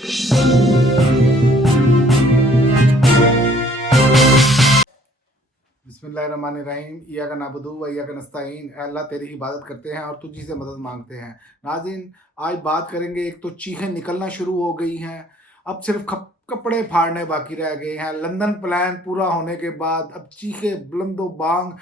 बिस्मिल्लाहिर्रहमानिर्रहीम इय्याका नअबुदु व इय्याका नस्तईन। ऐ अल्लाह तेरी इबादत करते हैं और तुझी से मदद मांगते हैं। नाज़रीन, आज बात करेंगे। एक तो चीखें निकलना शुरू हो गई हैं, अब सिर्फ कपड़े फाड़ने बाकी रह गए हैं। लंदन प्लान पूरा होने के बाद अब चीखें बुलंदो बांग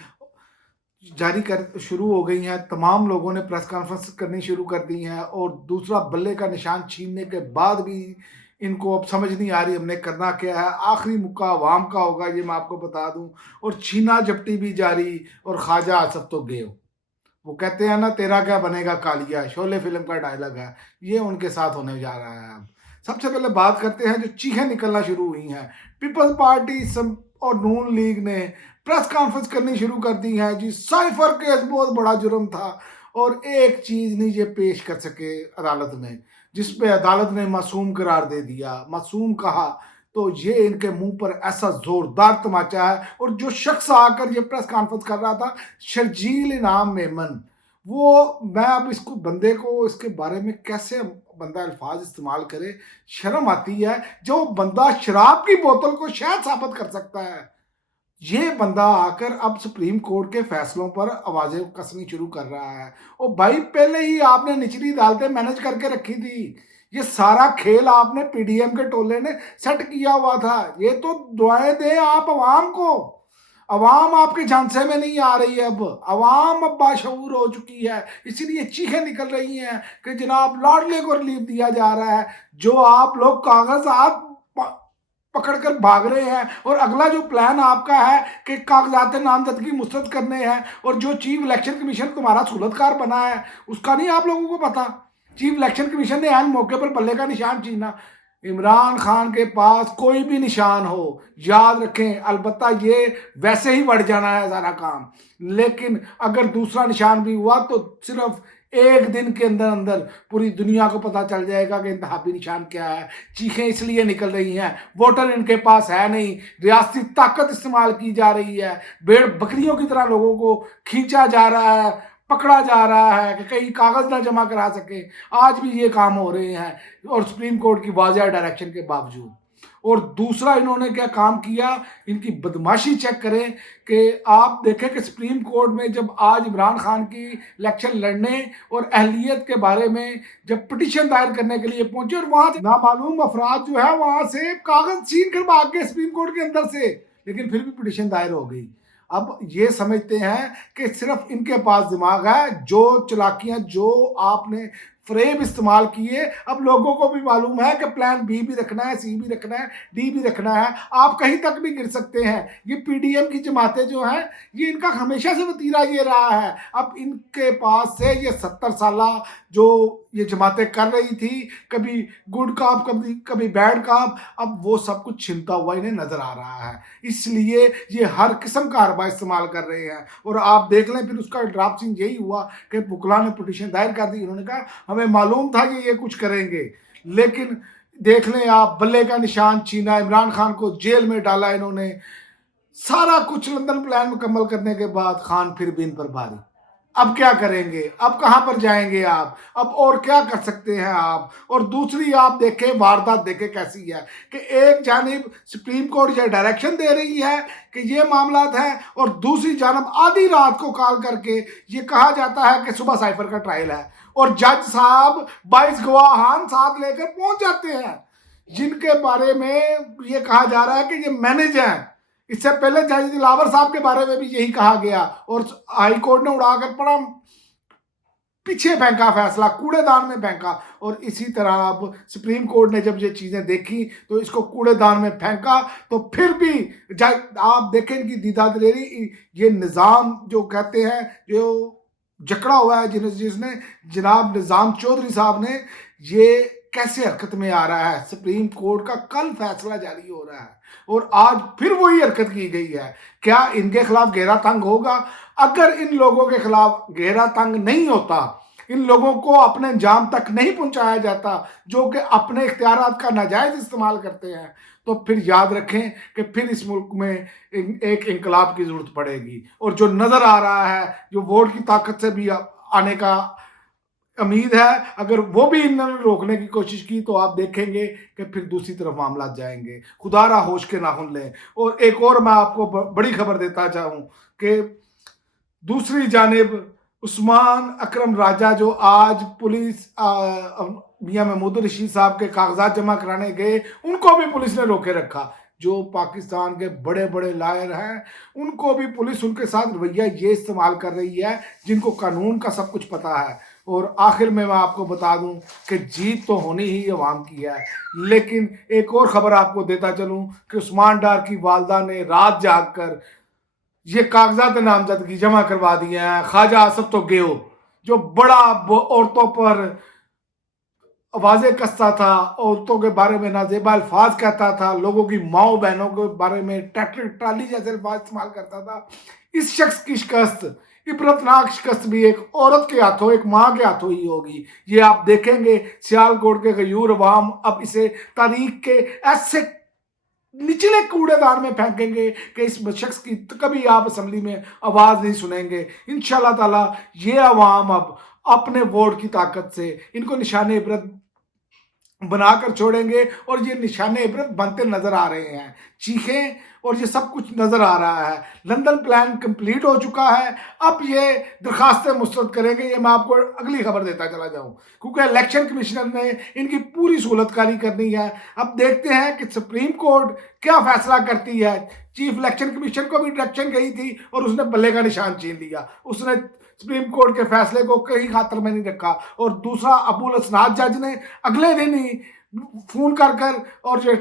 जारी कर शुरू हो गई हैं। तमाम लोगों ने प्रेस कॉन्फ्रेंस करनी शुरू कर दी हैं और दूसरा बल्ले का निशान छीनने के बाद भी इनको अब समझ नहीं आ रही हमने करना क्या है। आखिरी मुक्का अवाम का होगा, ये मैं आपको बता दूं। और छीना झपटी भी जारी। और ख्वाजा आसफ तो गए। वो कहते हैं ना, तेरा क्या बनेगा कालिया, शोले फिल्म का डायलॉग है। ये उनके साथ होने जा रहा है। अब सबसे पहले बात करते हैं जो चीखें निकलना शुरू हुई हैं। पीपल्स पार्टी और नून लीग ने प्रेस कॉन्फ्रेंस करनी शुरू कर दी है। जी, साइफर केस बहुत बड़ा जुर्म था और एक चीज नहीं ये पेश कर सके अदालत में, जिसपे अदालत ने मासूम करार दे दिया। मासूम कहा तो ये इनके मुंह पर ऐसा जोरदार तमाचा है। और जो शख्स आकर ये प्रेस कॉन्फ्रेंस कर रहा था, शर्जील इनाम मेमन, वो, मैं अब इसको बंदे को इसके बारे में कैसे बंदा अल्फाज इस्तेमाल करे, शर्म आती है। जो बंदा शराब की बोतल को शहद साबित कर सकता है, ये बंदा आकर अब सुप्रीम कोर्ट के फैसलों पर आवाजें कसनी शुरू कर रहा है। और भाई, पहले ही आपने निचली अदालतें मैनेज करके रखी थी। ये सारा खेल आपने पीडीएम के टोले ने सेट किया हुआ था। ये तो दुआएं दें आप अवाम को। अवाम आपके झांसे में नहीं आ रही है। अब अवाम अब बाशऊर हो चुकी है, इसलिए चीखें निकल रही हैं कि जनाब लाडले को रिलीफ दिया जा रहा है। जो आप लोग कागजात पकड़कर भाग रहे हैं, और अगला जो प्लान आपका है कि कागजात नामजदगी मुस्तरद करने हैं, और जो चीफ इलेक्शन कमीशन तुम्हारा सुलहकार बना है, उसका नहीं आप लोगों को पता। चीफ इलेक्शन कमीशन ने ऐन मौके पर बल्ले का निशान छीना। इमरान खान के पास कोई भी निशान हो, याद रखें, अलबत्ता ये वैसे ही बढ़ जाना है सारा काम। लेकिन अगर दूसरा निशान भी हुआ तो सिर्फ एक दिन के अंदर अंदर पूरी दुनिया को पता चल जाएगा कि इंतहाबी निशान क्या है। चीखें इसलिए निकल रही हैं, वोटर इनके पास है नहीं, रियासती ताकत इस्तेमाल की जा रही है, भेड़ बकरियों की तरह लोगों को खींचा जा रहा है, पकड़ा जा रहा है कि कहीं कागज ना जमा करा सके। आज भी ये काम हो रहे हैं, और सुप्रीम कोर्ट की वाज़ेह डायरेक्शन के बावजूद। और दूसरा इन्होंने क्या काम किया, इनकी बदमाशी चेक करें कि आप देखें कि सुप्रीम कोर्ट में जब आज इमरान खान की इलेक्शन लड़ने और अहलियत के बारे में जब पिटीशन दायर करने के लिए पहुंचे, और वहां से नामालूम अफराद जो है वहां से कागज छीन कर भाग गए सुप्रीम कोर्ट के अंदर से, लेकिन फिर भी पिटीशन दायर हो गई। अब ये समझते हैं कि सिर्फ इनके पास दिमाग है। जो चालाकियां, जो आपने फ्रेब इस्तेमाल किए, अब लोगों को भी मालूम है कि प्लान बी भी रखना है, सी भी रखना है, डी भी रखना है। आप कहीं तक भी गिर सकते हैं। ये पीडीएम की जमातें जो हैं, ये इनका हमेशा से वतीरा ये रहा है। अब इनके पास से ये 70 साला जो ये जमातें कर रही थी, कभी गुड काम, कभी कभी बैड काम, अब वो सब कुछ छिनता हुआ इन्हें नजर आ रहा है। इसलिए ये हर किस्म का हरबा इस्तेमाल कर रहे हैं। और आप देख लें, फिर उसका ड्राफ्ट सीन यही हुआ कि बुकला ने पिटीशन दायर कर दी। उन्होंने कहा हमें मालूम था कि ये कुछ करेंगे, लेकिन देख लें आप, बल्ले का निशान छीना, इमरान खान को जेल में डाला इन्होंने। सारा कुछ लंदन प्लान मुकम्मल करने के बाद खान फिर भी इन पर भारी। अब क्या करेंगे, अब कहां पर जाएंगे आप, अब और क्या कर सकते हैं आप। और दूसरी आप देखें, वारदात देखें कैसी है कि एक जानिब सुप्रीम कोर्ट ये डायरेक्शन दे रही है कि ये मामला है, और दूसरी जानब आधी रात को कॉल करके ये कहा जाता है कि सुबह साइफर का ट्रायल है, और जज साहब 22 गवाहान साथ लेकर पहुंच जाते हैं, जिनके बारे में ये कहा जा रहा है कि ये मैनेज है। इससे पहले जज दिलावर साहब के बारे में भी यही कहा गया, और हाई कोर्ट ने उड़ाकर पड़ा पीछे फेंका फैसला, कूड़ेदान में फेंका। और इसी तरह अब सुप्रीम कोर्ट ने जब ये चीजें देखी तो इसको कूड़ेदान में फेंका। तो फिर भी आप देखें इनकी दीदा दिलेरी, ये निजाम जो कहते हैं, जो जकड़ा हुआ है जिसने, जनाब निजाम चौधरी साहब ने, ये कैसे हरकत में आ रहा है। सुप्रीम कोर्ट का कल फैसला जारी हो रहा है और आज फिर वही हरकत की गई है। क्या इनके खिलाफ घेरा तंग होगा? अगर इन लोगों के खिलाफ घेरा तंग नहीं होता, इन लोगों को अपने अंजाम तक नहीं पहुंचाया जाता, जो कि अपने इख्तियारात का नाजायज इस्तेमाल करते हैं, तो फिर याद रखें कि फिर इस मुल्क में एक इंकलाब की जरूरत पड़ेगी। और जो नजर आ रहा है, जो वोट की ताकत से भी आने का उम्मीद है अगर वो भी इन्होंने रोकने की कोशिश की तो आप देखेंगे कि फिर दूसरी तरफ मामला जाएंगे। खुदारा होश के नाखुन लें। और एक और मैं आपको बड़ी खबर देता चाहूँ कि दूसरी जानिब उस्मान अकरम राजा जो आज पुलिस मियां महमूद रशीद साहब के कागजात जमा कराने गए, उनको भी पुलिस ने रोके रखा। जो पाकिस्तान के बड़े बड़े लायर हैं उनको भी पुलिस उनके साथ रवैया ये इस्तेमाल कर रही है जिनको कानून का सब कुछ पता है। और आखिर में मैं आपको बता दूं कि जीत तो होनी ही अवाम की है। लेकिन एक और खबर आपको देता चलूं कि उस्मान डार की वालदा ने रात जाग कर ये कागजात नामजदगी जमा करवा दिए हैं। ख्वाजा आसफ तो गेो जो बड़ा औरतों पर आवाजें कसता था, औरतों के बारे में नाजेबा अल्फाज कहता था, लोगों की माओ बहनों के बारे में ट्रैक्टर ट्राली जैसे अल्फाज इस्तेमाल करता था, इस शख्स की शिकस्त, इबरतनाक शिकस्त भी एक औरत के हाथों, एक माँ के हाथों ही होगी। ये आप देखेंगे सियालकोट के गयूर अवाम अब इसे तारीख के ऐसे निचले कूड़ेदान में फेंकेंगे कि इस शख्स की कभी आप असम्बली में आवाज नहीं सुनेंगे। इंशाल्लाह ताला ये अवाम अब अपने वोट की ताकत से इनको निशाने इबरत बनाकर छोड़ेंगे और ये निशाने इबरत बनते नजर आ रहे हैं। चीखें और ये सब कुछ नजर आ रहा है। लंदन प्लान कंप्लीट हो चुका है। अब ये दरखास्तें मुस्तरद करेंगे। ये मैं आपको अगली खबर देता चला जाऊं क्योंकि इलेक्शन कमिश्नर ने इनकी पूरी सहूलतकारी करनी है। अब देखते हैं कि सुप्रीम कोर्ट क्या फैसला करती है। चीफ इलेक्शन कमीशन को भी डायरेक्शन गई थी और उसने बल्ले का निशान छीन लिया। उसने सुप्रीम कोर्ट के फैसले को कहीं खातर में नहीं रखा। और दूसरा अबुल असनाद जज ने अगले दिन ही फोन कर और जो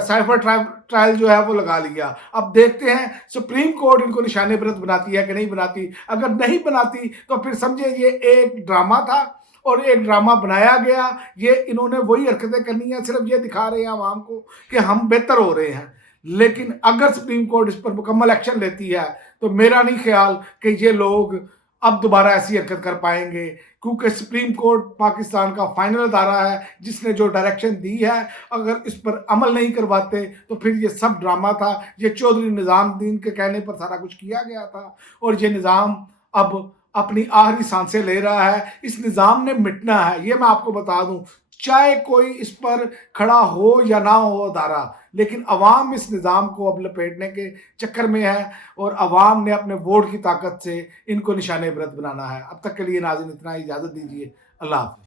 साइफर ट्रायल जो है वो लगा लिया। अब देखते हैं सुप्रीम कोर्ट इनको निशाने इबरत बनाती है कि नहीं बनाती। अगर नहीं बनाती तो फिर समझे ये एक ड्रामा था और एक ड्रामा बनाया गया। ये इन्होंने वही हरकतें करनी है, सिर्फ ये दिखा रहे हैं आवाम को कि हम बेहतर हो रहे हैं। लेकिन अगर सुप्रीम कोर्ट इस पर मुकम्मल एक्शन लेती है तो मेरा नहीं ख्याल कि ये लोग अब दोबारा ऐसी हरकत कर पाएंगे क्योंकि सुप्रीम कोर्ट पाकिस्तान का फाइनल अदारा है जिसने जो डायरेक्शन दी है। अगर इस पर अमल नहीं करवाते तो फिर ये सब ड्रामा था। ये चौधरी निजामुद्दीन के कहने पर सारा कुछ किया गया था और ये निज़ाम अब अपनी आखिरी सांसें ले रहा है। इस निज़ाम ने मिटना है, ये मैं आपको बता दूं, चाहे कोई इस पर खड़ा हो या ना हो अदारा। लेकिन अवाम इस निज़ाम को अब लपेटने के चक्कर में है और अवाम ने अपने वोट की ताकत से इनको निशाने इबरत बनाना है। अब तक के लिए नाज़रीन इतना ही, इजाज़त दीजिए। अल्लाह हाफ़िज़।